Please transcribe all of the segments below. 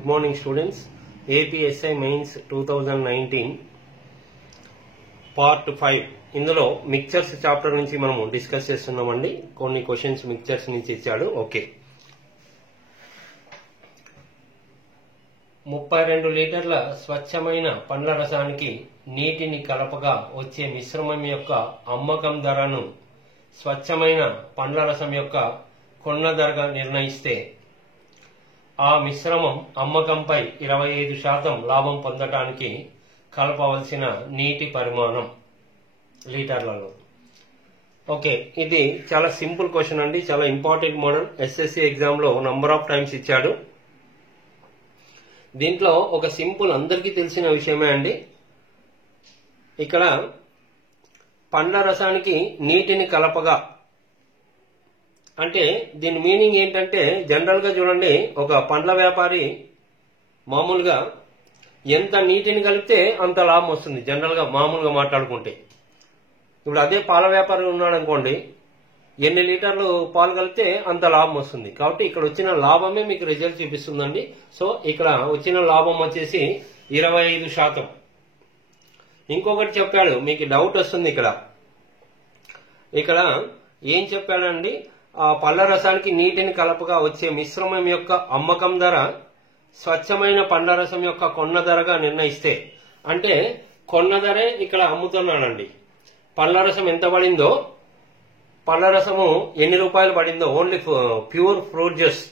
Good morning students. APSI Mains 2019 Part 5 ఇందులో mixtures chapter నుంచి మనము డిస్కస్ చేస్తున్నామండి. కొన్ని క్వశ్చన్స్ మిక్చర్స్ నుంచి ఇచ్చాడు. ఓకే, 32 లీటర్ల స్వచ్ఛమైన పండ్ల రసానికి నీటిని కలపగా వచ్చే మిశ్రమం యొక్క అమ్మకం ధరను స్వచ్ఛమైన పండ్ల రసం యొక్క కొన్న ధరగా నిర్ణయిస్తే ఆ మిశ్రమం అమ్మకంపై 25% లాభం పొందటానికి కలపవలసిన నీటి పరిమాణం లీటర్లలో. ఓకే, ఇది చాలా సింపుల్ క్వశ్చన్ అండి, చాలా ఇంపార్టెంట్ మోడల్. ఎస్ఎస్సి ఎగ్జామ్ లో నంబర్ ఆఫ్ టైమ్స్ ఇచ్చాడు. దీంట్లో ఒక సింపుల్ అందరికీ తెలిసిన విషయమే అండి. ఇక్కడ పండ్ల రసానికి నీటిని కలపగా అంటే దీని మీనింగ్ ఏంటంటే, జనరల్ గా చూడండి, ఒక పండ్ల వ్యాపారి మామూలుగా ఎంత నీటిని కలిపితే అంత లాభం వస్తుంది. జనరల్ గా మామూలుగా మాట్లాడుకుంటే, ఇప్పుడు అదే పాల వ్యాపారి ఉన్నాడు అనుకోండి, ఎన్ని లీటర్లు పాలు కలిపితే అంత లాభం వస్తుంది. కాబట్టి ఇక్కడ వచ్చిన లాభమే మీకు రిజల్ట్ చూపిస్తుందండి. సో ఇక్కడ వచ్చిన లాభం వచ్చేసి 25%. ఇంకొకటి చెప్పాడు, మీకు డౌట్ వస్తుంది. ఇక్కడ ఏం చెప్పాడండి, ఆ పళ్ళ రసానికి నీటిని కలపగా వచ్చే మిశ్రమం యొక్క అమ్మకం ధర స్వచ్ఛమైన పండ్ల రసం యొక్క కొన్న ధరగా నిర్ణయిస్తే, అంటే కొన్న ధరే ఇక్కడ అమ్ముతున్నాడండి. పళ్ళ రసం ఎంత పడిందో, పళ్ళ రసము ఎన్ని రూపాయలు పడిందో, ఓన్లీ ప్యూర్ ఫ్రూట్ జ్యూస్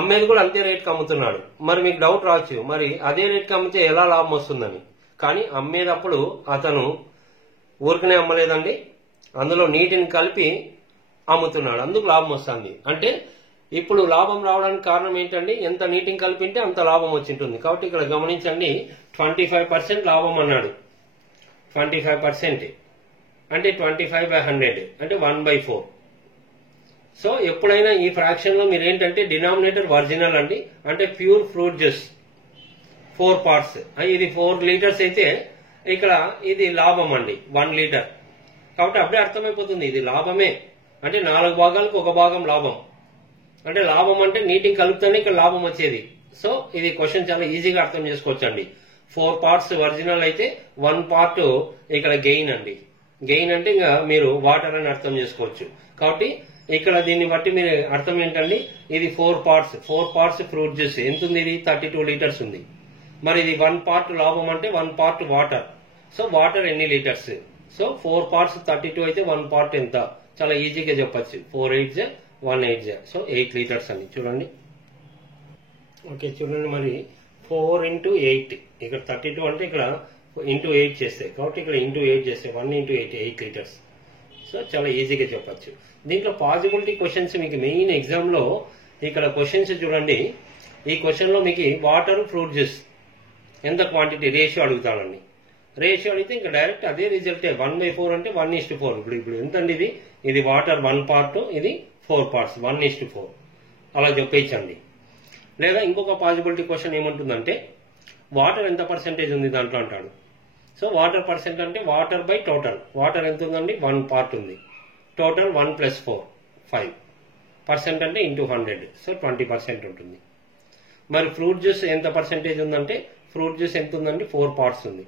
అమ్మేది కూడా అంతే రేట్కి అమ్ముతున్నాడు. మరి మీకు డౌట్ రావచ్చు, మరి అదే రేట్కి అమ్మితే ఎలా లాభం వస్తుందని. కానీ అమ్మేటప్పుడు అతను ఊరికనే అమ్మలేదండి, అందులో నీటిని కలిపి అమ్ముతున్నాడు, అందుకు లాభం వస్తుంది. అంటే ఇప్పుడు లాభం రావడానికి కారణం ఏంటండి, ఎంత నీటిని కలిపింటే అంత లాభం వచ్చింటుంది. కాబట్టి ఇక్కడ గమనించండి, 25% లాభం అన్నాడు. 25% అంటే 25/100 అంటే 1/4. సో ఎప్పుడైనా ఈ ఫ్రాక్షన్ లో మీరు ఏంటంటే డినామినేటర్ ఒరిజినల్ అండి, అంటే ప్యూర్ ఫ్రూట్ జ్యూస్ 4 పార్ట్స్, ఇది 4 లీటర్స్ అయితే ఇక్కడ ఇది లాభం అండి 1 లీటర్. కాబట్టి అప్పుడే అర్థమైపోతుంది ఇది లాభమే, అంటే 4 భాగాలకు 1 భాగం లాభం. అంటే లాభం అంటే నీటిని కలుపుతానే ఇక్కడ లాభం వచ్చేది. సో ఇది క్వశ్చన్ చాలా ఈజీగా అర్థం చేసుకోవచ్చండి. 4 పార్ట్స్ ఒరిజినల్ అయితే 1 పార్ట్ ఇక్కడ గెయిన్ అండి. గెయిన్ అంటే ఇంకా మీరు వాటర్ అని అర్థం చేసుకోవచ్చు. కాబట్టి ఇక్కడ దీన్ని బట్టి మీరు అర్థం ఏంటండి, ఇది 4 పార్ట్స్ ఫ్రూట్ జ్యూస్ ఎంత ఉంది, ఇది 32 లీటర్స్ ఉంది. మరి ఇది 1 పార్ట్ లాభం అంటే 1 పార్ట్ వాటర్. సో వాటర్ ఎన్ని లీటర్స్, సో 4 పార్ట్స్ 32 అయితే 1 పార్ట్ ఎంత, చాలా ఈజీగా చెప్పచ్చు. 4 8 1 8 సో 8 లీటర్స్ అని చూడండి. ఓకే చూడండి, మరి 4 × 8 ఇక్కడ 32 అంటే ఇక్కడ ఇంటూ 8 చేస్తే, కాబట్టి ఇక్కడ ఇంటూ 8 చేస్తే 1 × 8 8 లీటర్స్. సో చాలా ఈజీగా చెప్పచ్చు. దీంట్లో పాసిబిలిటీ క్వశ్చన్స్ మీకు మెయిన్ ఎగ్జామ్ లో ఇక్కడ క్వశ్చన్స్ చూడండి. ఈ క్వశ్చన్ లో మీకు వాటర్ ఫ్రూట్ జ్యూస్ ఎంత క్వాంటిటీ రేషియో అడుగుతాడండి. రేషియో అడిగితే ఇంకా డైరెక్ట్ అదే రిజల్టే, 1/4 అంటే 1:4. ఇప్పుడు ఎంతండి, ఇది వాటర్ 1 పార్ట్, ఇది 4 పార్ట్స్ 1:4 అలా చెప్పేయచ్చండి. లేదా ఇంకొక పాసిబిలిటీ క్వశ్చన్ ఏమంటుందంటే, వాటర్ ఎంత పర్సెంటేజ్ ఉంది దాంట్లో అంటాడు. సో వాటర్ పర్సెంట్ అంటే వాటర్ బై టోటల్. వాటర్ ఎంత ఉందండి, 1 పార్ట్ ఉంది. టోటల్ 1 + 4 5 పర్సెంట్ అంటే ఇంటూ 100, సో 20% ఉంటుంది. మరి ఫ్రూట్ జ్యూస్ ఎంత పర్సెంటేజ్ ఉందంటే, ఫ్రూట్ జ్యూస్ ఎంత ఉందండి, 4 పార్ట్స్ ఉంది.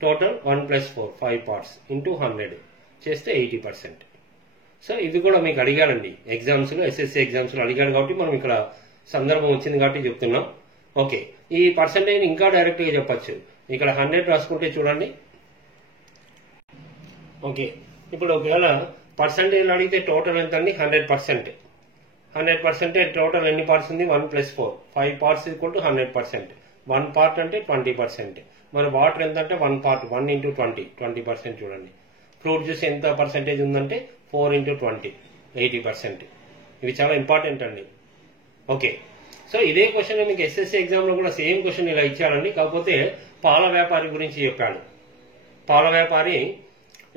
టోటల్ 1 + 4 5 పార్ట్స్ ఇంటూ 100 చేస్తే 80%. సో ఇది కూడా మీకు అడిగాడండి ఎగ్జామ్స్ లో, ఎస్ఎస్సి ఎగ్జామ్స్ లో అడిగాడు. కాబట్టి మనం ఇక్కడ సందర్భం వచ్చింది కాబట్టి చెప్తున్నాం. ఓకే, ఈ పర్సెంటేజ్ ఇంకా డైరెక్ట్ గా చెప్పచ్చు. ఇక్కడ 100 రాసుకుంటే చూడండి. ఓకే, ఇప్పుడు ఒకవేళ పర్సెంటేజ్ అడిగితే టోటల్ ఎంత అండి, 100%. 100% టోటల్ ఎన్ని పార్ట్స్ ఉంది, 1 + 4 5 పార్ట్స్ = 100%. 1 పార్ట్ అంటే 20%. మరి వాటర్ ఎంత అంటే 1 పార్ట్ 1 × 20 20% చూడండి. ఫ్రూట్ జ్యూస్ ఎంత పర్సెంటేజ్ ఉందంటే 4 × 20 80%. ఇవి చాలా ఇంపార్టెంట్ అండి. ఓకే, సో ఇదే క్వశ్చన్ మీకు ఎస్ఎస్సి ఎగ్జామ్ లో కూడా సేమ్ క్వశ్చన్ ఇలా ఇచ్చాడండి. కాకపోతే పాల వ్యాపారి గురించి చెప్పాడు. పాల వ్యాపారి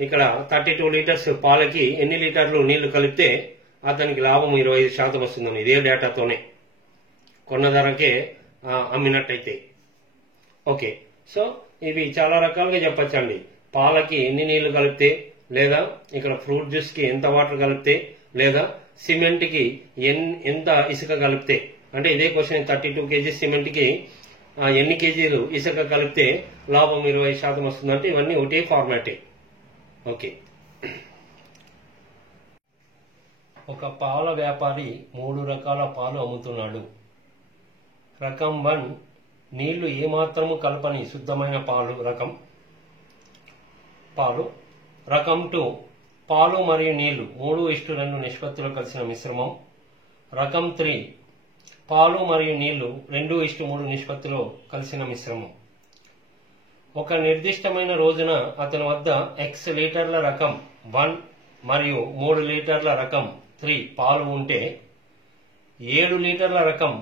ఇక్కడ 32 లీటర్స్ పాలకి ఎన్ని లీటర్లు నీళ్లు కలిపితే అతనికి లాభం 25% వస్తుందని, ఇదే డేటాతోనే కొన్న ధరకే అమ్మినట్టయితే. ఓకే, సో ఇవి చాలా రకాలుగా చెప్పచ్చండి. పాలకి ఎన్ని నీళ్లు కలిపితే, లేదా ఇక్కడ ఫ్రూట్ జ్యూస్ కి ఎంత వాటర్ కలిపితే, లేదా సిమెంట్ కి ఎంత ఇసుక కలిపితే అంటే ఇదే క్వశ్చన్ 32 కేజీస్ సిమెంట్ కి ఎన్ని కేజీలు ఇసుక కలిపితే లాభం 20% వస్తుందంటే ఇవన్నీ ఒకటే ఫార్మాటే. ఓకే, ఒక పాల వ్యాపారి 3 రకాల పాలు అమ్ముతున్నాడు. రకం 1 నీళ్లు ఏమాత్రము కలపని శుద్ధమైన రకం పాలు. రకం 2 పాలు మరియు నీళ్లు 3:2 నిష్పత్తిలో కలిసిన మిశ్రమం. రకం 3 పాలు మరియు నీళ్లు 2:3 నిష్పత్తిలో కలిసిన మిశ్రమం. ఒక నిర్దిష్టమైన రోజున అతని వద్ద X లీటర్ల రకం 1 మరియు 3 లీటర్ల రకం 3 పాలు ఉంటే 7 లీటర్ల రకం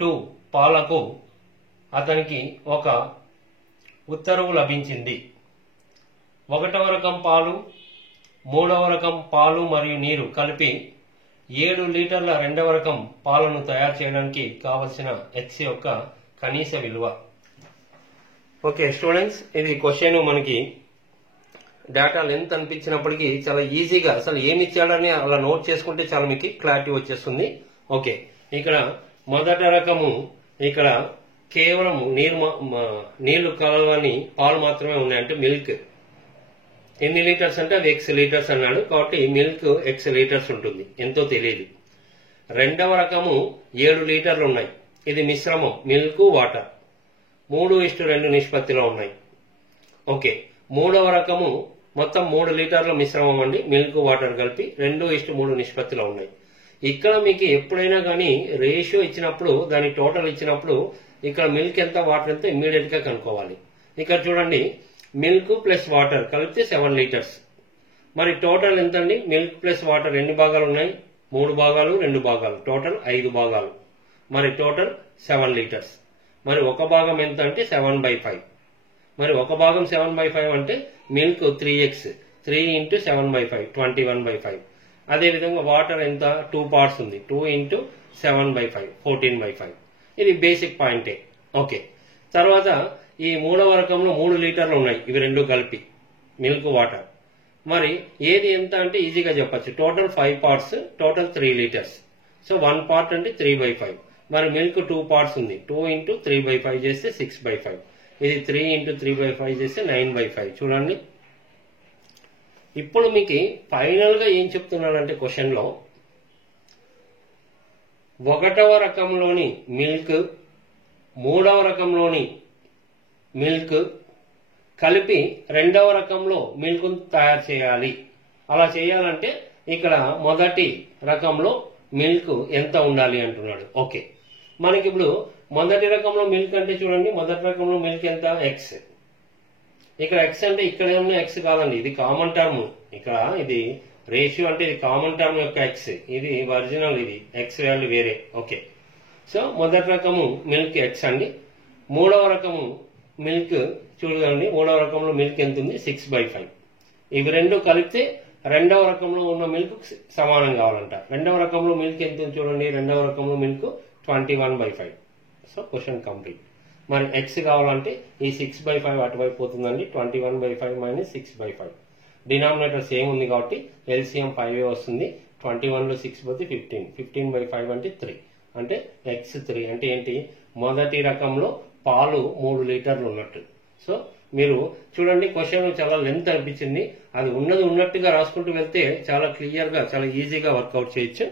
2 పాలకు అతనికి ఒక ఉత్తర్వు లభించింది. 1వ రకం పాలు, 3వ రకం పాలు మరియు నీరు కలిపి 7 లీటర్ల 2వ రకం పాలను తయారు చేయడానికి కావలసిన X యొక్క కనీస విలువ. ఓకే స్టూడెంట్స్, ఇది క్వశ్చన్ మనకి డేటా లెంత్ అనిపించినప్పటికీ చాలా ఈజీగా అసలు ఏమి ఇచ్చాడని అలా నోట్ చేసుకుంటే చాలా మీకు క్లారిటీ వచ్చేస్తుంది. ఓకే, ఇక్కడ మొదటి రకము ఇక్కడ కేవలం నీళ్లు కలవని పాలు మాత్రమే ఉన్నాయి, అంటే మిల్క్ ఎన్ని లీటర్స్ అంటే అది X లీటర్స్ అన్నాడు కాబట్టి మిల్క్ X లీటర్స్ ఉంటుంది, ఎంతో తెలియదు. 2వ రకము 7 లీటర్లు ఉన్నాయి, ఇది మిశ్రమం మిల్క్ వాటర్ 3:2 నిష్పత్తిలో ఉన్నాయి. ఓకే, 3వ రకము మొత్తం 3 లీటర్ల మిశ్రమం అండి, మిల్క్ వాటర్ కలిపి 2:3 నిష్పత్తిలో ఉన్నాయి. ఇక్కడ మీకు ఎప్పుడైనా కానీ రేషియో ఇచ్చినప్పుడు దాని టోటల్ ఇచ్చినప్పుడు ఇక్కడ మిల్క్ ఎంత వాటర్ ఎంత ఇమ్మీడియట్ గా కనుక్కోవాలి. ఇక్కడ చూడండి మిల్క్ ప్లస్ వాటర్ కలిపితే 7 లీటర్స్. మరి టోటల్ ఎంత అండి? మిల్క్ ప్లస్ వాటర్ ఎన్ని భాగాలు ఉన్నాయి? 3 భాగాలు 2 భాగాలు, టోటల్ 5 భాగాలు. మరి టోటల్ 7 లీటర్స్. మరి ఒక భాగం ఎంత అంటే 7/5. మరి ఒక భాగం 7/5 అంటే మిల్క్ 3x 3 × 7/5 21/5. అదేవిధంగా వాటర్ ఎంత 2 పార్ట్స్ ఉంది, 2 × 7/5 14/5. ఇది బేసిక్ పాయింటే. ఓకే, తర్వాత ఈ 3వ రకంలో 3 లీటర్లు ఉన్నాయి, ఇవి 2 కలిపి మిల్క్ వాటర్. మరి ఏది ఎంత అంటే ఈజీగా చెప్పచ్చు, total 5 parts total 3 litres. So 1 part అంటే 3/5. మరి మిల్క్ 2 పార్ట్స్ ఉంది, 2 × 3/5 చేస్తే 6/5. ఇది 3 × 3/5 చేస్తే 9/5. చూడండి ఇప్పుడు మీకు ఫైనల్ గా ఏం చెప్తున్నాడంటే క్వశ్చన్ లో 1వ రకంలోని మిల్క్ 3వ రకంలోని మిల్క్ కలిపి 2వ రకంలో మిల్క్ తయారు చేయాలి. అలా చేయాలంటే ఇక్కడ మొదటి రకంలో మిల్క్ ఎంత ఉండాలి అంటున్నాడు. ఓకే, మనకి ఇప్పుడు మొదటి రకంలో మిల్క్ అంటే చూడండి, మొదటి రకంలో మిల్క్ ఎంత X. ఇక్కడ X అంటే ఇక్కడ ఉన్న X కాదండి, ఇది కామన్ టర్మ్. ఇక్కడ ఇది రేషియో అంటే ఇది కామన్ టర్మ్ యొక్క X, ఇది ఒరిజినల్, ఇది X వాల్యూ వేరే. ఓకే, సో మొదటి రకము మిల్క్ X అండి. 3వ రకము మిల్క్ చూడండి, 3వ రకంలో మిల్క్ ఎంత ఉంది 6/5. ఇవి 2 కలిపితే 2వ రకంలో ఉన్న మిల్క్ సమానం కావాలంట. 2వ రకంలో మిల్క్ ఎంత ఉంది చూడండి, 2వ రకంలో మిల్క్ 21/5. So question complete. మరి X కావాలంటే ఈ 6/5 అటువైపు పోతుందండి, 21/5 - 6/5. డినామినేటర్ సేమ్ ఉంది కాబట్టి LCM 5 వస్తుంది. 21లో 6 పోతే 15, 15/5 అంటే 3, అంటే X 3 అంటే ఏంటి, మొదటి రకంలో పాలు 3 లీటర్లు ఉన్నట్టు. సో మీరు చూడండి క్వశ్చన్ చాలా లెంత్ అనిపించింది, అది ఉన్నది ఉన్నట్టుగా రాసుకుంటూ వెళ్తే చాలా క్లియర్ గా చాలా ఈజీగా వర్కౌట్ చేయొచ్చు.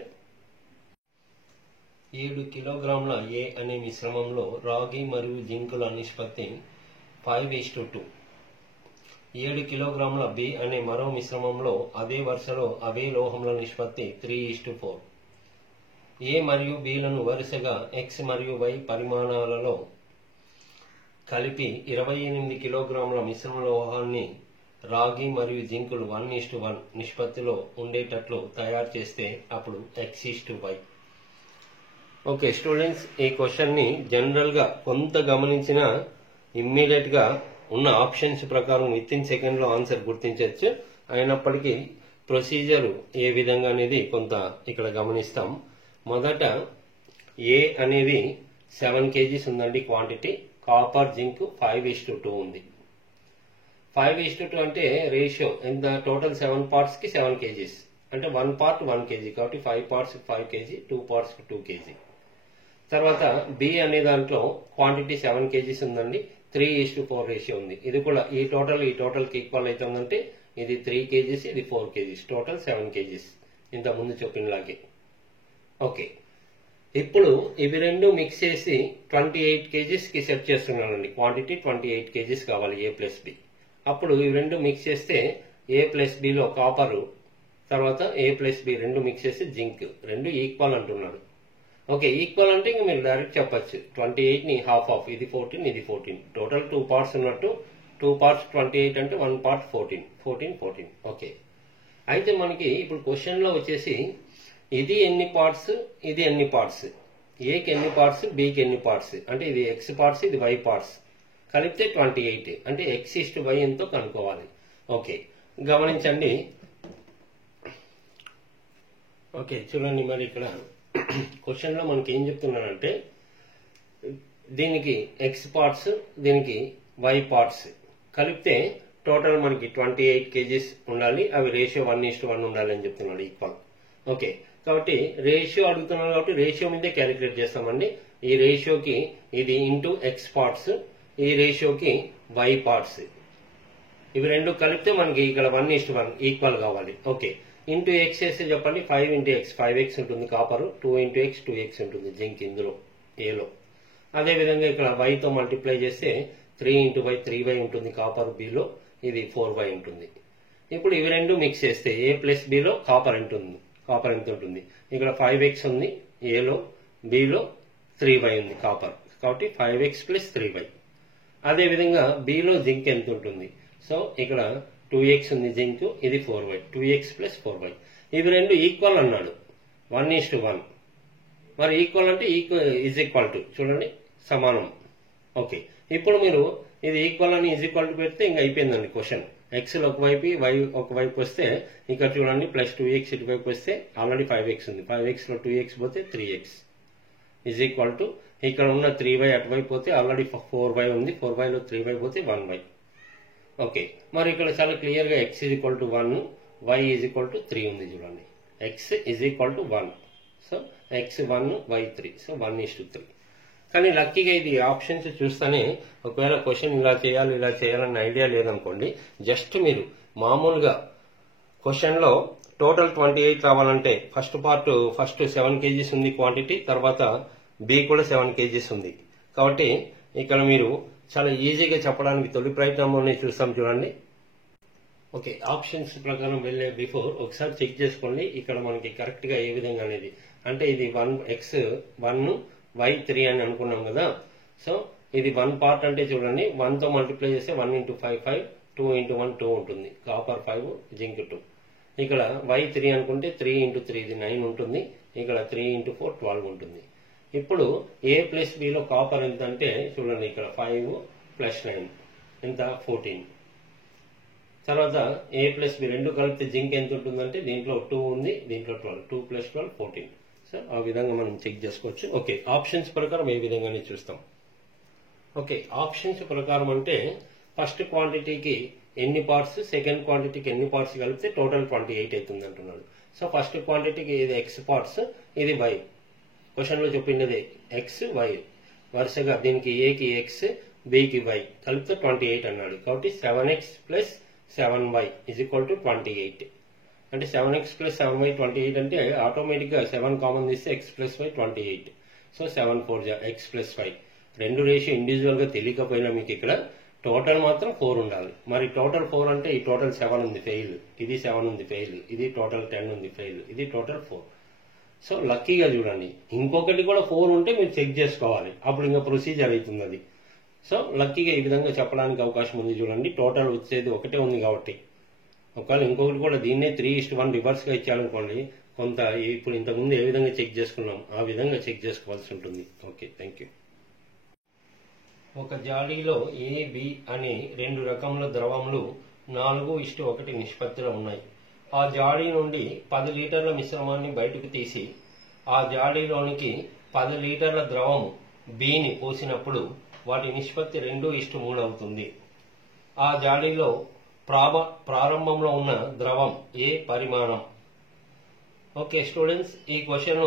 7 కిలోగ్రాముల A అనే మిశ్రమంలో రాగి మరియు జింకుల నిష్పత్తి 5:2. 7 కిలోగ్రాముల B అనే మరో మిశ్రమంలో అదే వరుసలో అవే లోహముల నిష్పత్తి 3:4. A మరియు B లను వరుసగా X మరియు Y పరిమాణాలలో కలిపి 28 కిలోగ్రాముల మిశ్రమ లోహాన్ని రాగి మరియు జింకులు 1:1 నిష్పత్తిలో ఉండేటట్లు తయారు చేస్తే అప్పుడు X:Y. ఓకే స్టూడెంట్స్, ఈ క్వశ్చన్ ని జనరల్ గా కొంత గమనించిన ఇమ్మీడియట్ గా ఉన్న ఆప్షన్స్ ప్రకారం విత్-ఇన్ సెకండ్ లో ఆన్సర్ గుర్తించవచ్చు. అయినప్పటికీ ప్రొసీజర్ ఏ విధంగా అనేది కొంత ఇక్కడ గమనిస్తాం. మొదట A అనేది 7 kgs ఉందండి క్వాంటిటీ, కాపర్ జింక్ 5:2 ఉంది. 5:2 అంటే రేషియో ఎంత, టోటల్ 7 పార్ట్స్ కి 7 kgs అంటే 1 part 1 kg కాబట్టి 5 parts 5 kg, 2 parts 2 kg. తర్వాత బి అనే దాంట్లో క్వాంటిటీ 7 kgs ఉందండి, 3:4 రేషియో ఉంది. ఇది కూడా ఈ టోటల్ కి ఈక్వల్ అవుతుందంటే ఇది 3 kgs, ఇది 4 kgs, టోటల్ 7 kgs ఇంత ముందు చెప్పినలాగే. ఓకే, ఇప్పుడు ఇవి రెండు మిక్స్ చేసి 28 kgs కి సెట్ చేస్తున్నానండి. క్వాంటిటీ 28 kgs కావాలి A ప్లస్ బి. అప్పుడు ఇవి రెండు మిక్స్ చేస్తే A ప్లస్ బిలో కాపరు, తర్వాత A ప్లస్ బి రెండు మిక్స్ చేసి జింక్, రెండు ఈక్వల్ అంటున్నాడు. ఓకే, ఈక్వల్ అంటే ఇంకా మీరు డైరెక్ట్ చెప్పచ్చు 28 ని హాఫ్ ఆఫ్, ఇది 14 ఇది 14, టోటల్ 2 పార్ట్స్ ఉన్నట్టు 2 parts 28 అంటే 1 part 14. ఓకే, అయితే మనకి ఇప్పుడు క్వశ్చన్ లో వచ్చేసి ఇది ఎన్ని పార్ట్స్, ఇది ఎన్ని పార్ట్స్, ఏకి ఎన్ని పార్ట్స్, బికి ఎన్ని పార్ట్స్, అంటే ఇది ఎక్స్ పార్ట్స్, ఇది వై పార్ట్స్ కలిపితే 28, అంటే x/y ఎంతో కనుక్కోవాలి. ఓకే, గమనించండి. ఓకే, చూడండి, మరి ఇక్కడ క్వశ్చన్ లో మనకి ఏం చెప్తున్నానంటే దీనికి ఎక్స్ పార్ట్స్, దీనికి వై పార్ట్స్ కలిపితే టోటల్ మనకి 28 kgs ఉండాలి. అవి రేషియో 1:1 ఉండాలి అని చెప్తున్నాడు, ఈక్వల్. ఓకే, కాబట్టి రేషియో అడుగుతున్నాడు కాబట్టి రేషియో మీదే క్యాలిక్యులేట్ చేస్తామండి. ఈ రేషియోకి ఇది ఇంటూ ఎక్స్ పార్ట్స్, ఈ రేషియోకి వై పార్ట్స్, ఇవి రెండు కలిపితే మనకి ఇక్కడ 1:1 ఈక్వల్ కావాలి. ఓకే, ఇంటూ ఎక్స్ చేస్తే చెప్పండి 5 × x, 5x ఉంటుంది కాపరు, 2 × x 2x ఉంటుంది జింక్ ఇందులో ఏలో. అదేవిధంగా ఇక్కడ వైతో మల్టిప్లై చేస్తే 3 × y 3y ఉంటుంది కాపర్ బిలో, ఇది 4y ఉంటుంది. ఇప్పుడు ఇవి రెండు మిక్స్ చేస్తే A ప్లస్ బిలో కాపర్ ఎంత ఉంటుంది, ఇక్కడ 5x ఉంది ఏలో, బిలో 3y ఉంది కాపర్, కాబట్టి 5x + 3y. అదేవిధంగా బిలో జింక్ ఎంత ఉంటుంది, సో ఇక్కడ 2x ఉంది జింక్, ఇది 4y, 2x + 4y. ఇవి రెండు ఈక్వల్ అన్నాడు 1:1. మరి ఈక్వల్ అంటే ఈక్వల్ టు చూడండి సమానం. ఓకే, ఇప్పుడు మీరు ఇది ఈక్వల్ అని = పెడితే ఇంకా అయిపోయిందండి క్వశ్చన్. ఎక్స్ ఒకవైపు వై ఒకవైపు వస్తే ఇక్కడ చూడండి +2x ఇటువైపు వస్తే ఆల్రెడీ 5x ఉంది, 5x లో 2x పోతే 3x = ఇక్కడ ఉన్న 3y అటువైపు పోతే ఆల్రెడీ 4y ఉంది, 4y లో 3y పోతే 1y. ఓకే, మరి ఇక్కడ చాలా క్లియర్ గా x = 1, y = 3 ఉంది చూడండి. x = 1, so x 1, y 3, so 1:3. కానీ లక్కీగా ఇది ఆప్షన్స్ చూస్తేనే ఒకవేళ క్వశ్చన్ ఇలా చేయాలన్న ఐడియా లేదనుకోండి, జస్ట్ మీరు మామూలుగా క్వశ్చన్ లో టోటల్ 28 రావాలంటే ఫస్ట్ 7 kgs ఉంది క్వాంటిటీ, తర్వాత బి కూడా 7 kgs ఉంది. కాబట్టి ఇక్కడ మీరు చాలా ఈజీగా చెప్పడానికి తొలి ప్రయత్నంలోనే చూస్తాం చూడండి. ఓకే, ఆప్షన్స్ ప్రకారం వెళ్లే బిఫోర్ ఒకసారి చెక్ చేసుకోండి ఇక్కడ మనకి కరెక్ట్ గా ఏ విధంగా అనేది. అంటే ఇది x 1 y 3 అని అనుకున్నాం కదా. సో ఇది 1 పార్ట్ అంటే చూడండి 1 తో మల్టిప్లై చేస్తే 1 × 5 5, 2 × 1 2 ఉంటుంది, కాపర్ 5 జింక్ 2. ఇక్కడ y 3 అనుకుంటే 3 × 3 ఇది 9 ఉంటుంది, ఇక్కడ 3 × 4 12 ఉంటుంది. ఇప్పుడు A ప్లస్ బిలో కాపర్ ఎంత అంటే చూడండి ఇక్కడ 5 + 9 ఎంత 14. తర్వాత A ప్లస్ బి రెండు కలిపితే జింక్ ఎంత ఉంటుందంటే దీంట్లో 2 ఉంది, దీంట్లో 12, 2 + 12 14. సో ఆ విధంగా మనం చెక్ చేసుకోవచ్చు. ఓకే, ఆప్షన్స్ ప్రకారం ఏ విధంగానే చూస్తాం. ఓకే, ఆప్షన్స్ ప్రకారం అంటే ఫస్ట్ క్వాంటిటీకి ఎన్ని పార్ట్స్, సెకండ్ క్వాంటిటీకి ఎన్ని పార్ట్స్ కలిపితే టోటల్ 28 అవుతుంది అంటున్నాడు. సో ఫస్ట్ క్వాంటిటీకి ఇది ఎక్స్ పార్ట్స్, ఇది వై. క్వశ్చన్ లో చెప్పింది ఎక్స్ వై వరుసగా, దీనికి ఏకి ఎక్స్ బికి వై కలిపితే 28 అన్నాడు. కాబట్టి 7x + 7y = 28. అంటే 7x + 7y 28 అంటే ఆటోమేటిక్ గా 7 కామన్ తీస్తే x + y 28. So 7 4 x + y రెండు రేషియో ఇండివిజువల్ గా తెలియకపోయినా మీకు ఇక్కడ టోటల్ మాత్రం 4 ఉండాలి. మరి టోటల్ 4 అంటే ఈ టోటల్ 7 ఉంది ఫెయిల్, ఇది 7 ఉంది ఫెయిల్, ఇది టోటల్ 10 ఉంది ఫెయిల్, ఇది టోటల్ 4. సో లక్కీగా చూడండి ఇంకొకటి కూడా 4 ఉంటే మీరు చెక్ చేసుకోవాలి, అప్పుడు ఇంకా ప్రొసీజర్ అవుతుంది అది. సో లక్కీగా ఈ విధంగా చెప్పడానికి అవకాశం ఉంది చూడండి. టోటల్ వచ్చేది ఒకటే ఉంది కాబట్టి, ఒకవేళ ఇంకొకటి కూడా దీన్నే 3:1 రివర్స్ గా ఇచ్చారనుకోండి, కొంత ఇప్పుడు ఇంతకుముందు ఏ విధంగా చెక్ చేసుకున్నాం ఆ విధంగా చెక్ చేసుకోవాల్సి ఉంటుంది. Okay, thank you. ఒక జాడీలో A, B అనే 2 రకముల ద్రవములు 4:1 నిష్పత్తిలో ఉన్నాయి. ఆ జాడీ నుండి 10 లీటర్ల మిశ్రమాన్ని బయటకు తీసి ఆ జాడీలోనికి 10 లీటర్ల ద్రవము బిని పోసినప్పుడు వాటి నిష్పత్తి 2:3 అవుతుంది. ఆ జాడీలో ప్రారంభంలో ఉన్న ద్రవం ఏ పరిమాణం? ఓకే స్టూడెంట్స్, ఈ క్వశ్చన్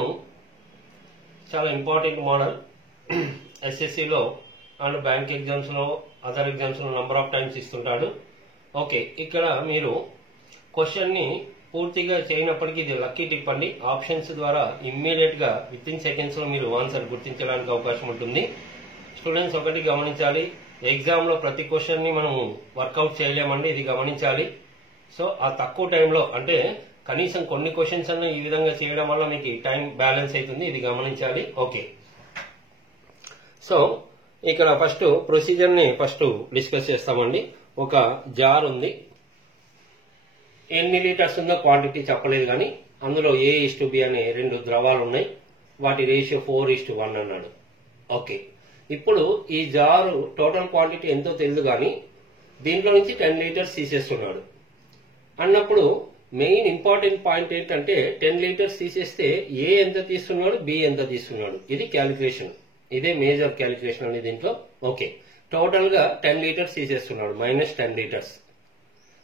చాలా ఇంపార్టెంట్ మోడల్. ఎస్ఎస్సిలో అండ్ బ్యాంక్ ఎగ్జామ్స్లో అదర్ ఎగ్జామ్స్లో నెంబర్ ఆఫ్ టైమ్స్ ఇస్తుంటాడు. ఓకే, ఇక్కడ మీరు క్వశ్చన్ని పూర్తిగా చేయనప్పటికీ ఇది లక్కీ టిప్ అండి. ఆప్షన్స్ ద్వారా ఇమ్మీడియట్ గా విత్ ఇన్ సెకండ్స్ లో మీరు ఆన్సర్ గుర్తించడానికి అవకాశం ఉంటుంది. స్టూడెంట్స్ ఒకటి గమనించాలి, ఎగ్జామ్ లో ప్రతి క్వశ్చన్ ని మనం వర్కౌట్ చేయలేమండి, ఇది గమనించాలి. సో ఆ తక్కువ టైంలో అంటే కనీసం కొన్ని క్వశ్చన్స్ అన్న ఈ విధంగా చేయడం వల్ల మీకు టైం బ్యాలెన్స్ అవుతుంది, ఇది గమనించాలి. ఓకే, సో ఇక్కడ ఫస్ట్ ప్రొసీజర్ ని ఫస్ట్ డిస్కస్ చేస్తామండి. ఒక జార్ ఉంది, ఎన్ని లీటర్స్ ఉందో క్వాంటిటీ చెప్పలేదు కానీ అందులో A:B అనే 2 ద్రవాలు ఉన్నాయి, వాటి రేషియో 4:1 అన్నాడు. ఓకే, ఇప్పుడు ఈ జారు టోటల్ క్వాంటిటీ ఎంతో తెలియదు కానీ దీంట్లో నుంచి 10 లీటర్స్ తీసేస్తున్నాడు అన్నప్పుడు మెయిన్ ఇంపార్టెంట్ పాయింట్ ఏంటంటే 10 లీటర్స్ తీసేస్తే A ఎంత తీస్తున్నాడు, B ఎంత తీస్తున్నాడు, ఇది క్యాలిక్యులేషన్, ఇదే మేజర్ క్యాలిక్యులేషన్ అండి దీంట్లో. ఓకే, టోటల్ గా 10 లీటర్స్ తీసేస్తున్నాడు, -10 లీటర్స్.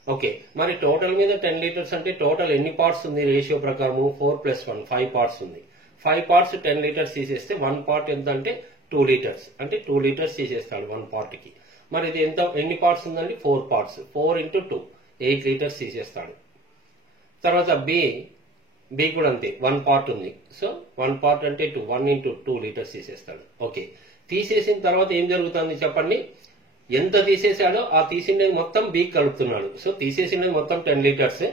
ఓకే, మరి టోటల్ మీద 10 లీటర్స్ అంటే టోటల్ ఎన్ని పార్ట్స్ ఉంది రేషియో ప్రకారం? 4+1 5 పార్ట్స్ ఉంది. 5 పార్ట్స్ 10 లీటర్స్ తీసేస్తే 1 పార్ట్ ఎంత అంటే 2 లీటర్స్, అంటే 2 లీటర్స్ తీసేస్తాడు 1 పార్ట్ కి. మరి ఇది ఎంత, ఎన్ని పార్ట్స్ ఉందండి? 4 పార్ట్స్, 4 × 2 8 లీటర్స్ తీసేస్తాడు. తర్వాత బి కూడా అంతే, 1 పార్ట్ ఉంది, సో 1 పార్ట్ అంటే 1 × 2 లీటర్స్ తీసేస్తాడు. ఓకే, తీసేసిన తర్వాత ఏం జరుగుతుంది చెప్పండి? ఎంత తీసేశాడో ఆ తీసిండేది మొత్తం బి కలుపుతున్నాడు. సో తీసేసిండేది మొత్తం 10 లీటర్స్,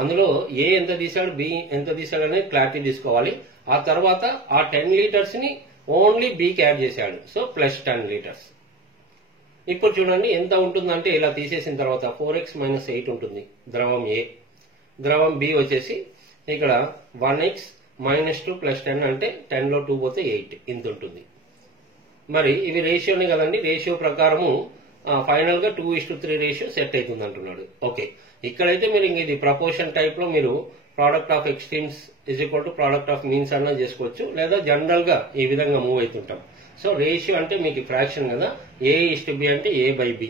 అందులో ఏ ఎంత తీశాడు, బి ఎంత తీశాడు అనేది క్లారిటీ తీసుకోవాలి. ఆ తర్వాత ఆ 10 లీటర్స్ ని ఓన్లీ బికి యాడ్ చేశాడు, సో +10 లీటర్స్. ఇప్పుడు చూడండి ఎంత ఉంటుందంటే ఇలా తీసేసిన తర్వాత 4x - 8 ఉంటుంది ద్రవం ఏ. ద్రవం బి వచ్చేసి ఇక్కడ 1x - 2 + 10 అంటే 10 లో 2 పోతే 8 ఇంత ఉంటుంది. మరి ఇవి రేషియోనే కదండి, రేషియో ప్రకారము ఫైనల్ గా 2:3 రేషియో సెట్ అవుతుంది అంటున్నాడు. ఓకే, ఇక్కడైతే మీరు ఇంక ఇది ప్రపోర్షన్ టైప్ లో మీరు product of extremes = product of means అన్నా చేసుకోవచ్చు, లేదా జనరల్ గా ఈ విధంగా మూవ్ అవుతుంటాం. సో రేషియో అంటే మీకు ఫ్రాక్షన్ కదా, A:B అంటే A/B.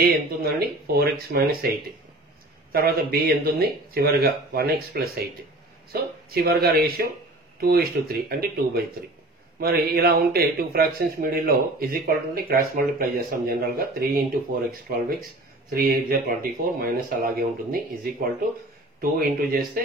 ఏ ఎంత ఉందండి? 4x - 8. తర్వాత బి ఎంత ఉంది? చివరిగా 1x + 8. సో చివరిగా రేషియో 2:3 అంటే 2/3. మరి ఇలా ఉంటే 2 ఫ్రాక్షన్స్ మిడిల్ లో = క్రాస్ మల్టిప్లై చేస్తాం జనరల్ గా. 3 × 4x 12x, 3 8 = 24 మైనస్ అలాగే ఉంటుంది, = 2 చేస్తే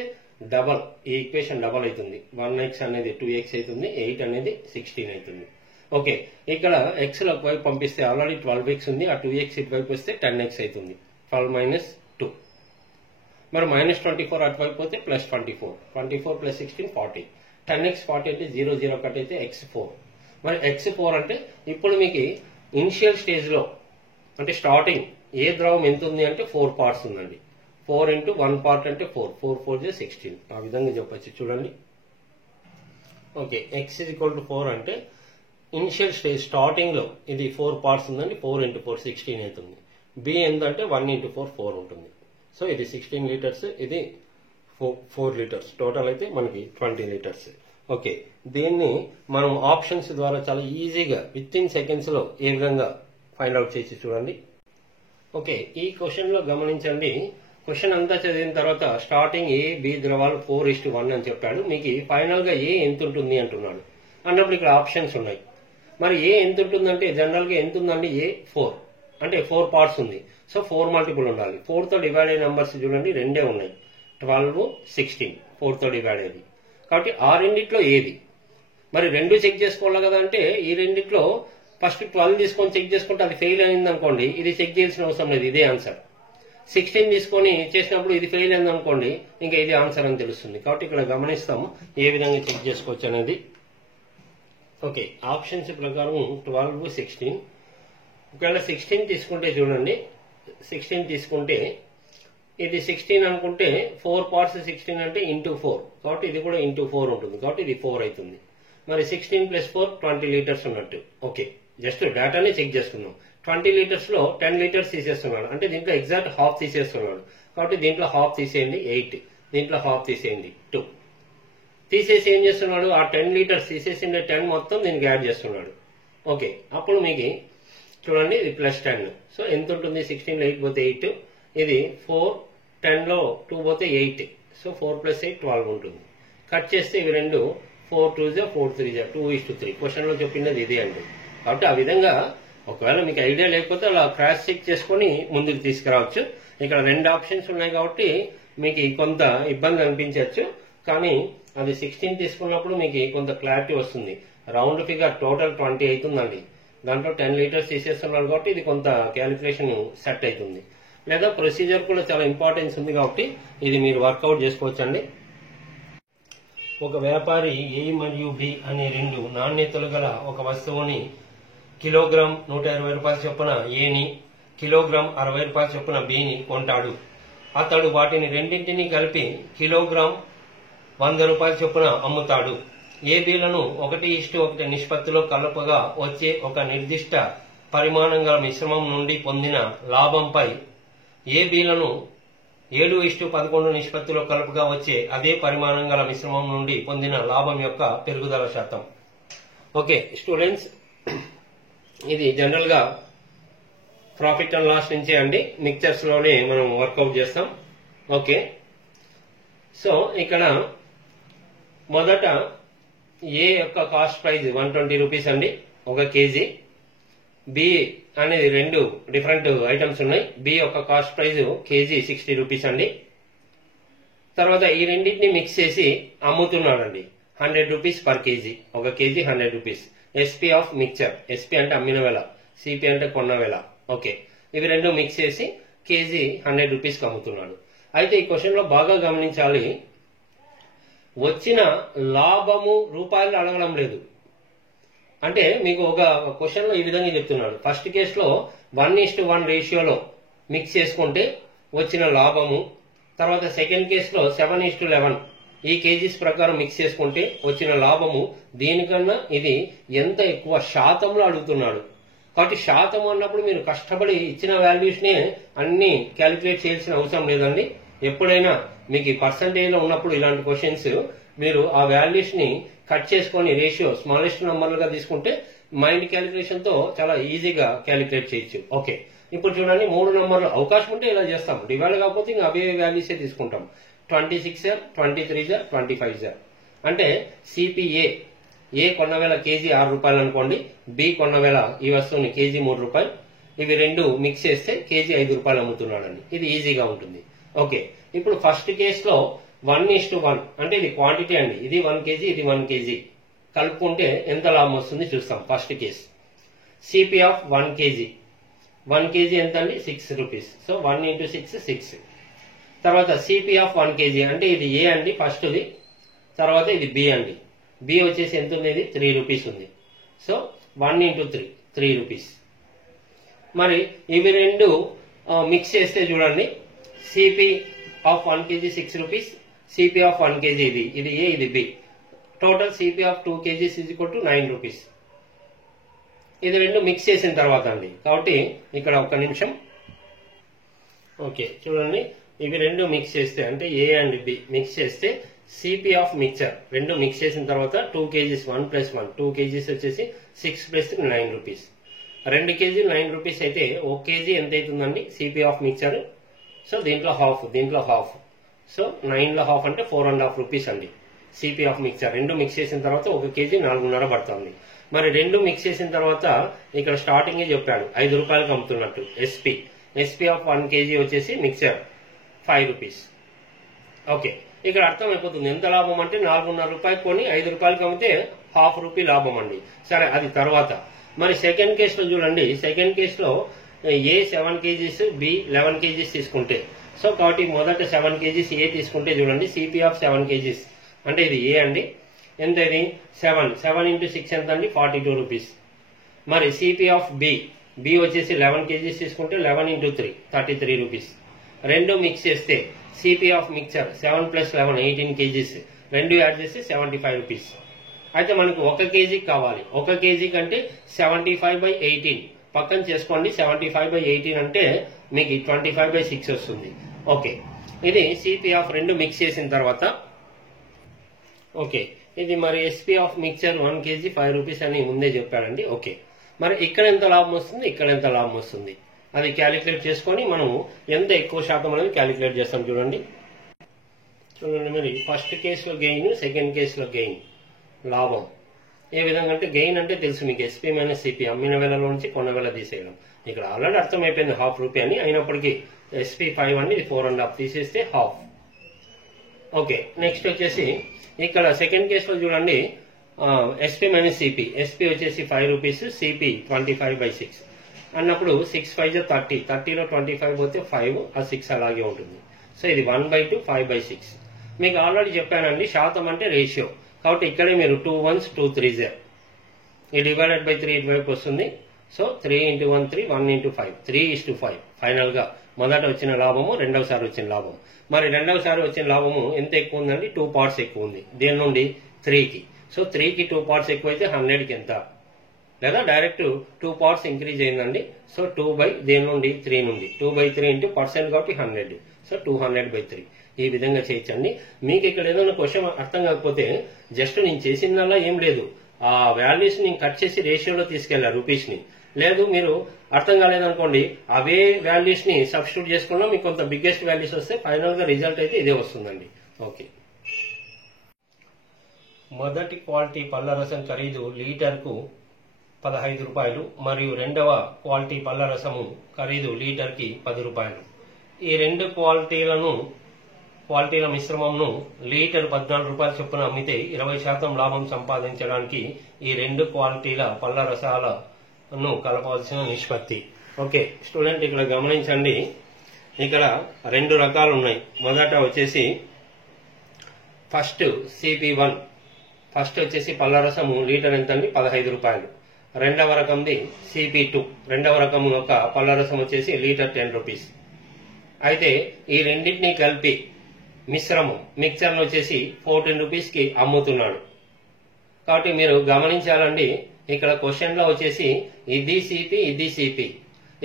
డబల్, ఈ ఈక్వేషన్ డబల్ అవుతుంది. 1x అనేది 2x అవుతుంది, 8 అనేది 16 అవుతుంది. ఓకే, ఇక్కడ x లో ఒకవైపు పంపిస్తే ఆల్రెడీ 12x ఉంది, ఆ 2x ఇటువైపు వస్తే 10x అవుతుంది. 12 - 2 మరి -24 అటువైపు పోతే +24, 24 + 16 40. 10x 40 అంటే 0 0 కట్ అయితే x4. మరి x4 అంటే ఇప్పుడు మీకు ఇనిషియల్ స్టేజ్ లో అంటే స్టార్టింగ్ ఏ ద్రవం ఎంత ఉంది అంటే 4 పార్ట్స్ ఉందండి. 4 × 1 పార్ట్ అంటే 4, 4 4 16, ఆ విధంగా చెప్పచ్చు చూడండి. ఓకే, x = 4 అంటే ఇనిషియల్ స్టేజ్ స్టార్టింగ్ లో ఇది 4 పార్ట్స్ ఉందండి, 4 × 4 16 అవుతుంది. బి ఎంతంటే 1 × 4 4 ఉంటుంది. సో ఇది 16 లీటర్స్, ఇది 4 లీటర్స్, టోటల్ అయితే మనకి 20 లీటర్స్. ఓకే, దీన్ని మనం ఆప్షన్స్ ద్వారా చాలా ఈజీగా విత్ ఇన్ సెకండ్స్ లో ఏ విధంగా ఫైండ్ అవుట్ చేసి చూడండి. ఓకే, ఈ క్వశ్చన్ లో గమనించండి, క్వశ్చన్ అంతా చదివిన తర్వాత స్టార్టింగ్ A/B ద్రవాలు 4:1 అని చెప్పాడు. మీకు ఫైనల్ గా ఏ ఎంత ఉంటుంది అంటున్నాడు. అన్నప్పుడు ఇక్కడ ఆప్షన్స్ ఉన్నాయి. మరి ఏ ఎంత ఉంటుందంటే జనరల్ గా ఎంత ఉందండి? A4 అంటే 4 పార్ట్స్ ఉంది, సో 4 మల్టిపుల్ ఉండాలి. 4 తో డివైడ్ అయిన నంబర్స్ చూడండి, రెండే ఉన్నాయి, 12 16, 4 తో డివైడ్ అయ్యేది. కాబట్టి ఆ రెండిట్లో ఏది? మరి రెండు చెక్ చేసుకోవాలి కదా, అంటే ఈ రెండిట్లో ఫస్ట్ 12 తీసుకొని చెక్ చేసుకుంటే అది ఫెయిల్ అయింది అనుకోండి, ఇది చెక్ చేయాల్సిన అవసరం లేదు, ఇదే ఆన్సర్. 16 తీసుకొని చేసినప్పుడు ఇది ఫెయిల్ అయింది అనుకోండి, ఇంకా ఇది ఆన్సర్ అని తెలుస్తుంది. కాబట్టి ఇక్కడ గమనిస్తాము ఏ విధంగా చెక్ చేసుకోవచ్చు అనేది. ఓకే, ఆప్షన్స్ ప్రకారం 12 16. ఒకవేళ 16 తీసుకుంటే చూడండి, 16 తీసుకుంటే ఇది 16 అనుకుంటే 4 పార్ట్స్ 16 అంటే × 4, కాబట్టి ఇది కూడా × 4 ఉంటుంది, కాబట్టి ఇది 4 అవుతుంది. మరి 16 + 4 20 లీటర్స్ ఉన్నట్టు. ఓకే, జస్ట్ డేటానే చెక్ చేసుకున్నాం. 20 లీటర్స్ లో 10 లీటర్స్ తీసేస్తున్నాడు, అంటే దీంట్లో ఎగ్జాక్ట్ హాఫ్ తీసేస్తున్నాడు. కాబట్టి దీంట్లో హాఫ్ తీసేయండి 8, దీంట్లో హాఫ్ తీసేయండి 2. తీసేసి ఏం చేస్తున్నాడు? ఆ 10 లీటర్స్ తీసేసిండే 10 మొత్తం దీనికి యాడ్ చేస్తున్నాడు. ఓకే, అప్పుడు మీకు చూడండి ఇది +10, సో ఎంత ఉంటుంది? 16 లో 8 పోతే 8, ఇది 4, 10 లో 2 పోతే 8, సో 4 + 8 12 ఉంటుంది. కట్ చేస్తే ఇవి రెండు 4 2 4 3 2:3 క్వశ్చన్లో చెప్పినది ఇది అండి. కాబట్టి ఆ విధంగా ఒకవేళ మీకు ఐడియా లేకపోతే అలా క్రాస్ చెక్ చేసుకుని ముందుకు తీసుకురావచ్చు. ఇక్కడ 2 ఆప్షన్స్ ఉన్నాయి కాబట్టి మీకు కొంత ఇబ్బంది అనిపించవచ్చు, కానీ అది 16 తీసుకున్నప్పుడు మీకు కొంత క్లారిటీ వస్తుంది. రౌండ్ ఫిగర్ టోటల్ 20 అవుతుందండి. దాంట్లో 10 లీటర్స్ తీసేస్తున్నారు కాబట్టి ఇది కొంత క్యాలిక్యులేషన్ సెట్ అవుతుంది. లేదా ప్రొసీజర్ కూడా చాలా ఇంపార్టెన్స్ ఉంది కాబట్టి ఇది మీరు వర్కౌట్ చేసుకోవచ్చండి. ఒక వ్యాపారి ఏ మరియు బి అనే 2 నాణ్యతలు గల ఒక వస్తువుని కిలోగ్రామ్ 120 రూపాయల చొప్పున ఏని, కిలోగ్రామ్ 60 రూపాయల చొప్పున బిని కొంటాడు. అతడు వాటిని రెండింటినీ కలిపి కిలోగ్రామ్ 100 రూపాయల చొప్పున అమ్ముతాడు. ఏ బిలను 1:1 నిష్పత్తిలో కలపగా వచ్చే ఒక నిర్దిష్ట పరిమాణం గల మిశ్రమం నుండి పొందిన లాభంపై ఏ బిలను 7:11 నిష్పత్తిలో కలపగా వచ్చే అదే పరిమాణం గల మిశ్రమం నుండి పొందిన లాభం యొక్క పెరుగుదల శాతం. ఓకే స్టూడెంట్స్, ఇది జనరల్ గా ప్రాఫిట్ అండ్ లాస్ నుంచే అండి, మిక్చర్స్ లోనే మనం వర్కౌట్ చేస్తాం. ఓకే, సో ఇక్కడ మొదట ఏ యొక్క కాస్ట్ ప్రైస్ 120 రూపీస్ అండి 1 కేజీ. బి అనేది 2 డిఫరెంట్ ఐటమ్స్ ఉన్నాయి. బి యొక్క కాస్ట్ ప్రైస్ కేజీ 60 రూపీస్ అండి. తర్వాత ఈ రెండింటిని మిక్స్ చేసి అమ్ముతున్నాడండి 100 rupees per KG. 1 KG 100 rupees. SP of mixture, SP అంటే అమ్మిన వేళ, సిపి అంటే కొన్న వేళ. ఓకే, ఇవి 2 మిక్స్ చేసి కేజీ 100 రూపీస్కి అమ్ముతున్నాడు. అయితే ఈ క్వశ్చన్ లో బాగా గమనించాలి, వచ్చిన లాభము రూపాయలు అడగడం లేదు. అంటే మీకు ఒక క్వశ్చన్ లో ఈ విధంగా చెప్తున్నాడు. ఫస్ట్ కేసులో 1:1 రేషియోలో మిక్స్ చేసుకుంటే వచ్చిన లాభము, తర్వాత సెకండ్ కేసులో 7:11 ఈ కేజీస్ ప్రకారం మిక్స్ చేసుకుంటే వచ్చిన లాభము. దీనికన్నా ఇది ఎంత ఎక్కువ శాతంలో అడుగుతున్నాడు. కాబట్టి శాతం అన్నప్పుడు మీరు కష్టపడి ఇచ్చిన వాల్యూస్ నే అన్ని క్యాలిక్యులేట్ చేయాల్సిన అవసరం లేదండి. ఎప్పుడైనా మీకు పర్సంటేజ్ లో ఉన్నప్పుడు ఇలాంటి క్వశ్చన్స్ మీరు ఆ వాల్యూస్ ని కట్ చేసుకొని రేషియో స్మాలెస్ట్ నంబర్లుగా తీసుకుంటే మైండ్ క్యాలిక్యులేషన్ తో చాలా ఈజీగా క్యాలిక్యులేట్ చేయొచ్చు. ఓకే, ఇప్పుడు చూడండి 3 నంబర్లు అవకాశం ఉంటే ఇలా చేస్తాం. డివైడ్ కాకపోతే ఇంకా అవే వాల్యూసే తీసుకుంటాం. 26 23 25 అంటే సిపిఏ ఏ కొన్న వేళ కేజీ 6 రూపాయలు అనుకోండి, బి కొన్న వేళ ఈ వస్తువుని కేజీ 3 రూపాయలు. ఇవి 2 మిక్స్ చేస్తే కేజీ 5 రూపాయలు అమ్ముతున్నాడండి. ఇది ఈజీగా ఉంటుంది. ఓకే, ఇప్పుడు ఫస్ట్ కేసులో 1:1 అంటే ఇది క్వాంటిటీ అండి. ఇది 1 కేజీ, ఇది 1 కేజీ కలుపుకుంటే ఎంత లాభం వస్తుంది చూస్తాం. First case CP of 1 KG. 1 KG ఎంత అండి 6 రూపీస్. సో 1 × 6 6. తర్వాత సిపి ఆఫ్ 1 కేజీ అంటే ఇది ఏ అండి ఫస్ట్ది, తర్వాత ఇది బి అండి. బి వచ్చేసి ఎంత ఉంది, ఇది 3 రూపీస్ ఉంది. So 1 × 3 3 rupees. మరి ఇవి 2 మిక్స్ చేస్తే చూడండి, CP of 1 KG 6 rupees, CP of 1 KG ఇది ఏ ఇది B. Total CP of 2 KGs = 9 rupees. ఇది 2 మిక్స్ చేసిన తర్వాత అండి. కాబట్టి ఇక్కడ ఒక నిమిషం. ఓకే చూడండి, ఇవి 2 మిక్స్ చేస్తే అంటే ఏ అండ్ బి మిక్స్ చేస్తే సిపి ఆఫ్ మిక్చర్ 2 మిక్స్ చేసిన తర్వాత 2 కేజీస్ 1 + 1 2 కేజీస్ వచ్చేసి 6 + 9 రూపీస్. 2 కేజీలు 9 రూపీస్ అయితే 1 కేజీ ఎంత అవుతుందండి సిపి ఆఫ్ మిక్చర్. సో దీంట్లో హాఫ్. సో 9లో హాఫ్ అంటే 4.5 రూపీస్ అండి సిపి ఆఫ్ మిక్చర్. 2 మిక్స్ చేసిన తర్వాత 1 కేజీ 4.5 పడుతుంది. మరి 2 మిక్స్ చేసిన తర్వాత ఇక్కడ స్టార్టింగే చెప్పాడు 5 రూపాయలకు అమ్ముతున్నట్టు. ఎస్పీ ఆఫ్ 1 కేజీ వచ్చేసి మిక్చర్ 5 రూపీస్. ఓకే, ఇక్కడ అర్థమైపోతుంది ఎంత లాభం అంటే 4.5 రూపాయలు కొని 5 రూపాయలకి అమ్మితే ½ లాభం అండి. సరే, అది తర్వాత. మరి సెకండ్ కేసులో చూడండి, సెకండ్ కేసులో ఏ 7 కేజీస్, బి 11 కేజీస్ తీసుకుంటే, సో కాబట్టి మొదట 7 కేజీస్ ఏ తీసుకుంటే చూడండి సిపి ఆఫ్ 7 కేజీస్ అంటే ఇది ఏ అండి. ఎంత ఇది 7 × 6 ఎంత అండి 42 రూపీస్. మరి సిపి ఆఫ్ బి వచ్చేసి 11 కేజీస్ తీసుకుంటే 11 × 3 33 రూపీస్. 2 మిక్స్ చేస్తే CP of mixture 7 + 11 18 kgs. 2 add చేస్తే 75 రూపీస్. అయితే మనకు 1 కేజీ కావాలి. 1 కేజీ కంటే 75/18 పక్కన చేసుకోండి. 75/18 అంటే మీకు 25/6 వస్తుంది. ఓకే, ఇది సిపి ఆఫ్ 2 మిక్స్ చేసిన తర్వాత. ఓకే, ఇది మరి SP of mixture 1 KG 5 rupees అని ముందే చెప్పాడండి. ఓకే, మరి ఇక్కడ ఎంత లాభం వస్తుంది, ఇక్కడ ఎంత లాభం వస్తుంది అది క్యాలిక్యులేట్ చేసుకొని మనము ఎంత ఎక్కువ శాతం అనేది క్యాలిక్యులేట్ చేస్తాం. చూడండి మరి ఫస్ట్ కేసులో గెయిన్, సెకండ్ కేసులో గెయిన్. లాభం. ఏ విధంగా అంటే గెయిన్ అంటే తెలుసు మీకు, ఎస్పీ మైనస్ సిపి, అమ్మిన వేలలో నుంచి కొన్న వేల తీసేయడం. ఇక్కడ ఆల్రెడీ అర్థమైపోయింది ₹1/2 అని, అయినప్పటికీ ఎస్పీ 5 అండి, ఇది 4.5 తీసేస్తే ½ ఓకే. నెక్స్ట్ వచ్చేసి ఇక్కడ సెకండ్ కేసులో చూడండి, ఎస్పీ మైనస్ సిపి, ఎస్పీ వచ్చేసి ₹5, సిపి 25/6 అన్నప్పుడు 6×5 = 30, 30లో 25 పోతే 5, ఆ 6 అలాగే ఉంటుంది. సో ఇది 1/2 5/6. మీకు ఆల్రెడీ చెప్పానండి శాతం అంటే రేషియో, కాబట్టి ఇక్కడే మీరు 2 1s 2 3s ఈ డివైడెడ్ బై 3 ఇటువైపు వస్తుంది. సో 3 × 1 3, 1 × 5 3:5 ఫైనల్ గా మొదట వచ్చిన లాభము, రెండవసారి వచ్చిన లాభం. మరి రెండవసారి వచ్చిన లాభము ఎంత ఎక్కువ ఉందండి? 2 parts ఎక్కువ ఉంది. దేని నుండి? 3కి. సో 3కి 2 parts ఎక్కువైతే 100కి ఎంత? లేదా డైరెక్ట్ 2 parts ఇంక్రీజ్ అయిందండి. సో 2 దేని నుండి? 3 నుండి. 2/3 ఇంటూ పర్సెంట్ కాబట్టి 100. సో 200/3 ఈ విధంగా చేయొచ్చండి. మీకు ఇక్కడ ఏదైనా క్వశ్చన్ అర్థం కాకపోతే జస్ట్ నేను చేసిందల్లా ఏం లేదు, ఆ వాల్యూస్ నేను కట్ చేసి రేషియోలో తీసుకెళ్లా రూపీస్ ని. లేదు మీరు అర్థం కాలేదనుకోండి, అవే వాల్యూస్ ని సబ్స్టిట్యూట్ చేసుకున్నా మీకు కొంత బిగ్గెస్ట్ వాల్యూస్ వస్తే ఫైనల్ గా రిజల్ట్ అయితే ఇదే వస్తుందండి. ఓకే. మొదటి క్వాలిటీ పళ్ళ రసం ఖరీదు లీటర్కు ₹15 మరియు రెండవ క్వాలిటీ పళ్ళ రసము ఖరీదు లీటర్కి ₹10. ఈ రెండు క్వాలిటీల మిశ్రమంను లీటర్ ₹14 చొప్పున అమ్మితే 20% లాభం సంపాదించడానికి ఈ రెండు క్వాలిటీల పళ్ళ రసాలను కలపవలసిన నిష్పత్తి. ఓకే స్టూడెంట్, ఇక్కడ గమనించండి, ఇక్కడ 2 రకాలు ఉన్నాయి. మొదట వచ్చేసి ఫస్ట్ CP1, ఫస్ట్ వచ్చేసి పళ్ళ రసము లీటర్ ఎంత అండి? ₹15. రెండవ రకంది CP2, రెండవ రకం యొక్క పళ్ళ రసం వచ్చేసి లీటర్ ₹10. అయితే ఈ రెండింటినీ కలిపి మిశ్రమం మిక్చర్ వచ్చేసి ₹14కి అమ్ముతున్నాడు. కాబట్టి మీరు గమనించాలండి, ఇక్కడ క్వశ్చన్ లో వచ్చేసి ఇది సిపి, ఇది సిపి.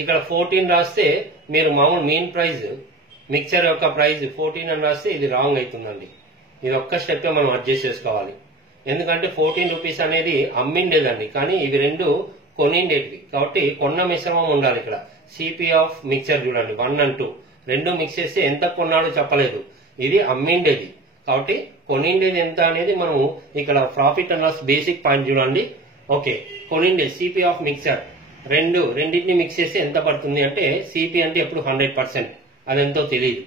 ఇక్కడ 14 రాస్తే మీరు మామూలు మీన్ ప్రైస్ మిక్చర్ యొక్క ప్రైస్ 14 అని రాస్తే ఇది రాంగ్ అవుతుందండి. ఇది ఒక్క స్టెప్ మనం అడ్జస్ట్ చేసుకోవాలి. ఎందుకంటే ₹14 అనేది అమ్మిండేదండి, కానీ ఇవి రెండు కొనిండేటివి. కాబట్టి కొన్న మిశ్రమం ఉండాలి. ఇక్కడ సిపి ఆఫ్ మిక్చర్ చూడండి 1 and 2 రెండు మిక్స్ చేస్తే ఎంత కొన్నాడో చెప్పలేదు, ఇది అమ్మిండేది. కాబట్టి కొనిండేది ఎంత అనేది మనము ఇక్కడ profit and loss basic point చూడండి. ఓకే, కొనిండే సిపి ఆఫ్ మిక్చర్ రెండింటిని మిక్స్ చేస్తే ఎంత పడుతుంది అంటే, సిపి అంటే ఎప్పుడు 100%, అదెంతో తెలియదు.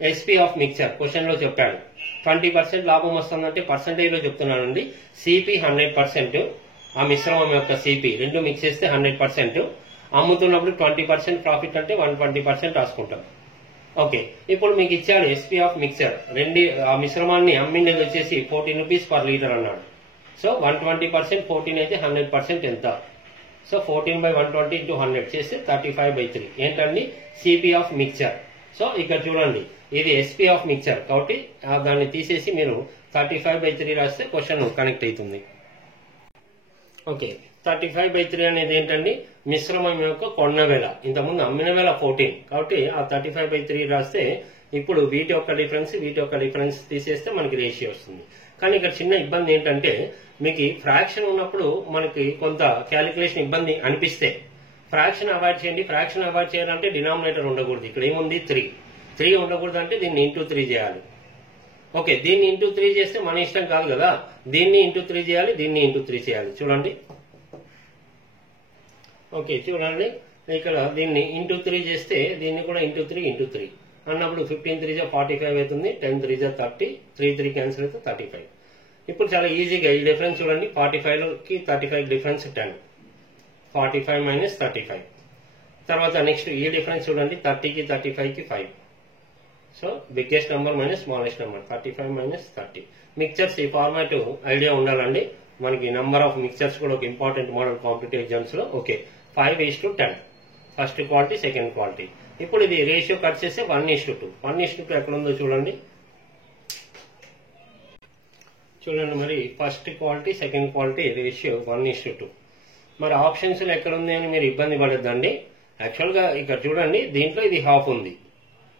ఎస్పీ ఆఫ్ మిక్చర్ క్వశ్చన్ లో చెప్పాడు 20% లాభం వస్తుందంటే పర్సెంటేజ్ లో చెప్తున్నానండి. సిపి 100%, ఆ మిశ్రమం యొక్క సిపి రెండు మిక్స్ చేస్తే 100%, అమ్ముతున్నప్పుడు 20% ప్రాఫిట్ అంటే 120% రాసుకుంటాం. ఓకే, ఇప్పుడు మీకు ఇచ్చాడు ఎస్పీ ఆఫ్ మిక్చర్, ఆ మిశ్రమాన్ని అమ్మిండేది వచ్చేసి ₹14 per లీటర్ అన్నాడు. సో 120%, 14 అయితే 100% ఎంత? సో 14/120 × 100 చేస్తే 35/3 ఏంటండి? CP of mixture. సో ఇక్కడ చూడండి, ఇది ఎస్పీ ఆఫ్ మిక్చర్, కాబట్టి దాన్ని తీసేసి మీరు 35/3 రాస్తే క్వశ్చన్ కనెక్ట్ అవుతుంది. ఓకే, 35/3 అనేది ఏంటండి? మిశ్రమం యొక్క కొన్న వేల, ఇంతకుముందు అమ్మిన వేల 14, కాబట్టి ఆ 35/3 రాస్తే ఇప్పుడు వీటి యొక్క డిఫరెన్స్ తీసేస్తే మనకి రేషియో వస్తుంది. కానీ ఇక్కడ చిన్న ఇబ్బంది ఏంటంటే, మీకు ఫ్రాక్షన్ ఉన్నప్పుడు మనకి కొంత క్యాలిక్యులేషన్ ఇబ్బంది అనిపిస్తే ఫ్రాక్షన్ అవాయిడ్ చేయండి. ఫ్రాక్షన్ అవాయిడ్ చేయాలంటే డినామినేటర్ ఉండకూడదు. ఇక్కడ ఏముంది? 3 ఉండకూడదు అంటే దీన్ని ఇంటూ 3 చేయాలి. ఓకే, దీన్ని ఇంటూ 3 చేస్తే మన ఇష్టం కాదు కదా, దీన్ని ఇంటూ 3 చేయాలి, దీన్ని ఇంటూ 3 చేయాలి. చూడండి, ఓకే చూడండి, ఇక్కడ దీన్ని ఇంటూ 3 చేస్తే దీన్ని కూడా ఇంటూ 3 అన్నప్పుడు 15 3 45 అవుతుంది, 10 3 30, 3 3 క్యాన్సిల్ అయితే 35. ఇప్పుడు చాలా ఈజీగా ఈ డిఫరెన్స్ చూడండి, 45కి 35 డిఫరెన్స్ 10, 45 - 35. తర్వాత నెక్స్ట్ ఈ డిఫరెన్స్ చూడండి, 30కి 35కి 5. So biggest number minus smallest number, 35 - 30. Mixtures ఈ ఫార్మాట్ ఐడియా ఉండాలండి. మనకి నెంబర్ ఆఫ్ మిక్చర్స్ కూడా ఒక ఇంపార్టెంట్ మోడల్ కాంపిటేటివ్ ఎగ్జామ్స్ లో. Okay, 5:10 first quality, second quality. ఇప్పుడు ఇది రేషియో కట్ చేస్తే 1:2. 1:2 ఎక్కడ ఉందో చూడండి. మరి first quality, second quality ratio 1:2. మరి ఆప్షన్స్ లో ఎక్కడ ఉంది అని మీరు ఇబ్బంది పడద్దండి. యాక్చువల్ గా ఇక్కడ చూడండి, దీంట్లో ఇది హాఫ్ ఉంది,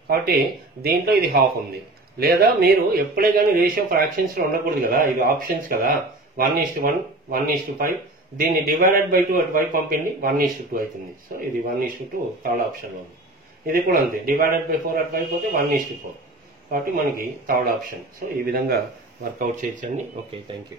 కాబట్టి దీంట్లో ఇది హాఫ్ ఉంది. లేదా మీరు ఎప్పుడే కానీ రేషియో ఫ్రాక్షన్స్ లో ఉండకూడదు కదా, ఇది ఆప్షన్స్ కదా. 1:1, 1:5. దీన్ని డివైడెడ్ బై 2 అటువైపు పంపిండి, 1:2 అవుతుంది. సో ఇది 1:2 థర్డ్ ఆప్షన్ లో ఉంది. ఇది కూడా అంతే, డివైడెడ్ బై 4 అటువైపు పోతే 1:4, కాబట్టి మనకి థర్డ్ ఆప్షన్. సో ఈ విధంగా వర్కౌట్ చేయొచ్చండి. Okay, thank you.